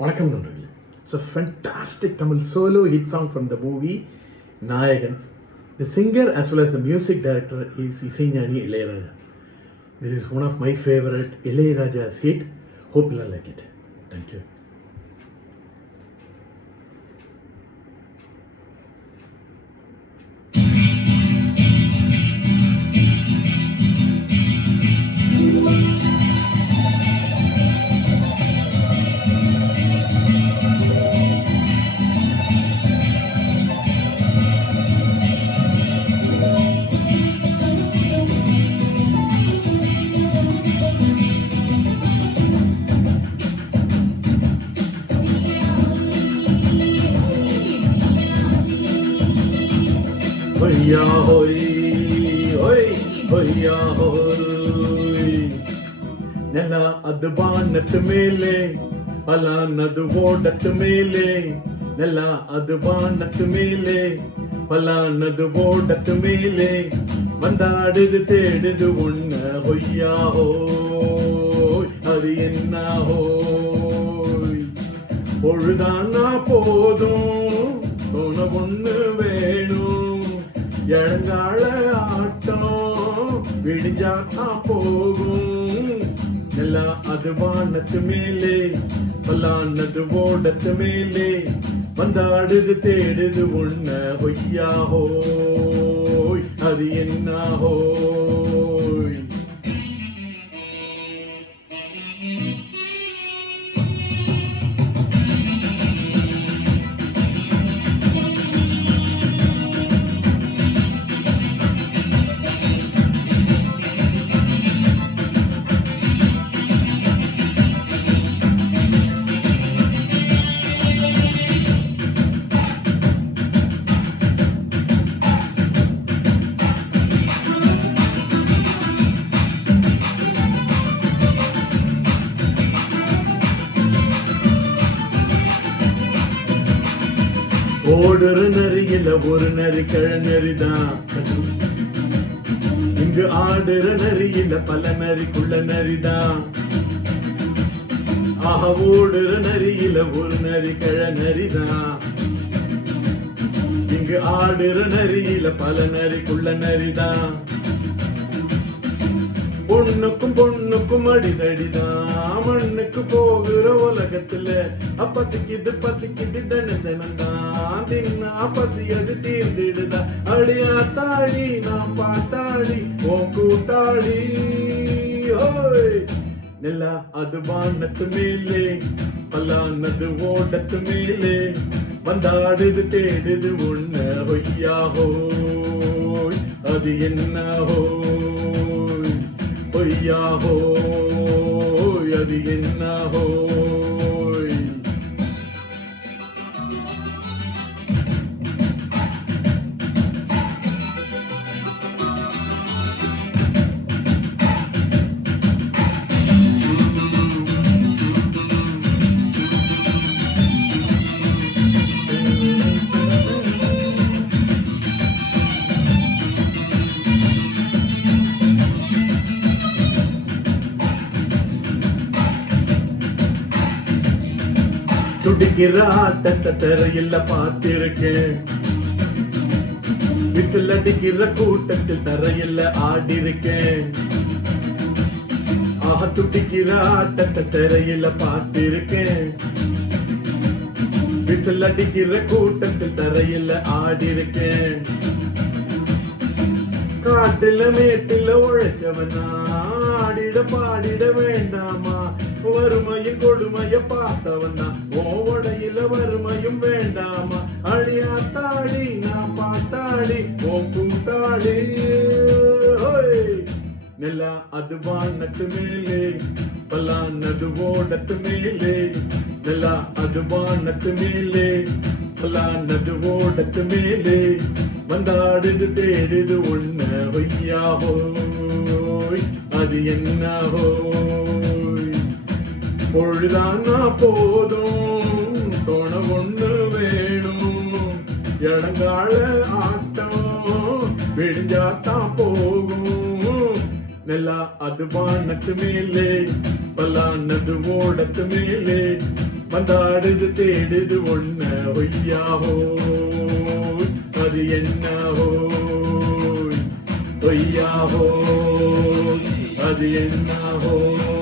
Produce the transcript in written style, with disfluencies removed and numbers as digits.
வணக்கம் நண்பர்களே. It's a fantastic Tamil solo hit song from the movie Nayagan. The singer as well as the music director is Isaignani Ilaiyaraaja. This is one of my favorite Ilaiyaraaja's hit. Hope you'll like it. Thank you. Hoya hoy, hoy, hoya hoy. Nella advanat mele, palanadu vodat mele. Nella advanat mele, palanadu vodat mele. Vandadid tedid unna hoya hoy, adi enna hoy. Oldana podum, tona unnu venum. இளங்கால ஆட்டம் விடிஞ்சாட்டா போகும். எல்லாம் அது வானத்து மேலே, பல்லானது ஓடத்து மேலே. வந்தாடுது தேடுது உன்ன ஹொய்யா ஹோய், அது என்ன ஹோய். ஓடுற நரியில ஒரு நரி கிழநரிதான். இங்கு ஆடுற நரியில பல நரிக்குள்ள நரிதான். ஆஹா, ஓடுற நரியில ஒரு நரி கிழநரிதான். இங்கு ஆடுற நரியில பல நரிக்குள்ள நரிதான். பொண்ணுக்கும் பொண்ணுக்கும் அடிதடிதான். மண்ணுக்கு போகிற உலகத்துல பசிக்குது பசிக்குது தினம் தின்னா பசி அது தீர்ந்திடுதா. அடியா தாழி நான் பாட்டாளி ஓ கூட்டாளி. நெல்லா அது வானத்து மேலே, பல்லானது ஓடத்து மேலே. வந்தாடுது தேடுது உன்ன ஹொய்யா ஹோய், அது என்ன ஹோய். ஹொய்யா ஹோய், அது என்ன ஹோய். துடிக்கிற ஆட்டத்தை தரையில பார்த்திருக்கேன். விசில் அடிக்கிற கூட்டத்தில் தரையில ஆடிருக்கேன். ஆஹா, துடிக்கிற ஆட்டத்தை தரையில பார்த்திருக்கேன். விசில் அடிக்கிற கூட்டத்தில் தரையில ஆடிருக்கேன். காட்டுல மேட்டுல உழைச்சவனா ஆடிட பாடிட வேண்டாமா. வறுமையின் கொடுமைய பார்த்தவன் தான் ஓடையில வறுமையும் வேண்டாமா. அடியா தாடி நான் பாட்டாளி ஓ கூட்டாளி. நெல்லா அது வானத்து மேலே, பல்லானது ஓடத்து மேலே. நெல்லா அது வானத்து மேலே, பல்லானது ஓடத்து மேலே. வந்தாடுது தேடுது உன்ன ஹொய்யா ஹோய், அது என்ன ஹோய். பொழுதானா போதும் தோண ஒண்ணு வேணும். இளங்கால ஆட்டம் விடிஞ்சாத்தான் போகும். நெல்லா அது வானத்து மேலே, பல்லானது ஓடத்து மேலே. பந்தாடுது தேடுது ஒன்ன ஒய்யாஹோ அது என்ன ஹோய் ஒய்யாஹோ அது என்ன ஹோய்